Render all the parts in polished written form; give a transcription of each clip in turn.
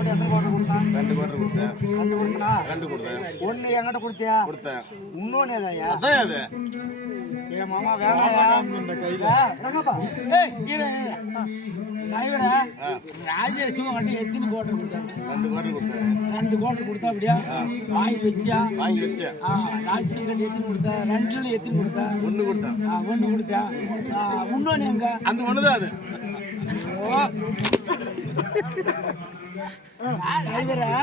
எத்தனை கோட்டை கொடுத்தான்? 2 கோட்டை கொடுத்தேன். 2 கொடுத்தனா? 2 கொடுத்தேன். ஒண்ணு என்கிட்ட கொடுத்தியா? கொடுத்தேன். இன்னொன்னு ஏதாயா? அதான் அது. ஏ மாமா வேணாயா? ரங்கப்பா. ஏய் இரு. டிரைவரா ராஜேஷும் வண்டி எத்தனை கோட்டை கொடுத்தாங்க? 2 கோட்டை கொடுத்தேன். 2 கோட்டை கொடுத்தா அப்படியா? வாங்கி வச்சா? வாங்கி வச்சேன். ராஜேஷ் கட்டி எத்தனை கொடுத்தா? 2ல எத்தனை கொடுத்தா? 1 கொடுத்தேன். 1 கொடுத்தா? இன்னொன்னு எங்க? அந்த ஒண்ணுதான் அது. டிரைவரா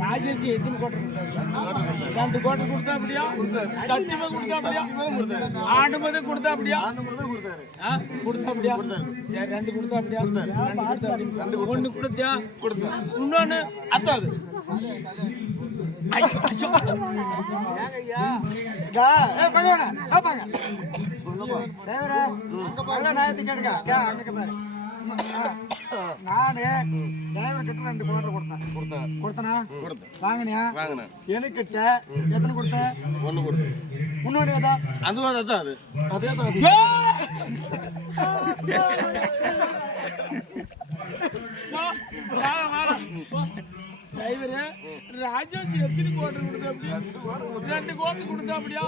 ராஜேஷ் எத்தனை கோட்டை கொடுத்தா? 2 கோட்டை கொடுத்தா அப்படியா? சத்தியமா கொடுத்தா அப்படியா? ஆண்டுமது கொடுத்தா அப்படியா? கொடுத்தா அப்படியா? சரி 2 கொடுத்தா அப்படியா? 2 கொடுத்தா அப்படியா? 1 கொடுத்தியா? கொடுத்தேன். இன்னொன்னு அதான் அது. ஏங்கய்யா ஏ பகவானா பாப்பாங்க டிரைவரா அங்க பாரு நாயத்தை கேளுங்க அங்க பாரு நானே டிரைவர் கிட்ட 2 கோட்டை கொடுத்தனா வாங்கினியா? எனக்கிட்ட எத்தனை கொடுத்த? 1 கொடுத்தேன். முன்னோடி ஏதா? அதுவும் அதான் அது. அதே தான். டிரைவரு ராஜாஜி எத்தனை கோட்டை கொடுத்தா அப்படியா? 2 கோட்டை கொடுத்தா அப்படியா?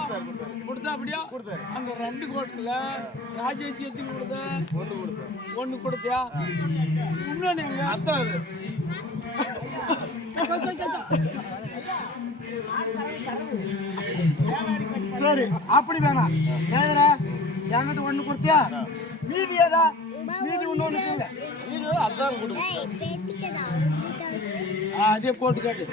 கொடுத்தா அப்படியா? அந்த 2 கோட்டில் ராஜாஜி எத்தனை கொடுத்தா? 1 கொடுத்தேன். 1 கொடுத்தியா? இன்னொன்னு எங்க? அதான் அது. சரி அப்படி வேணாம் டிரைவரா என்கிட்ட 1 கொடுத்தியா? மீதி ஏதா? மீதி இன்னொன்னு இது அதான் கொடுத்தேன். அதே போட்டு காட்டு.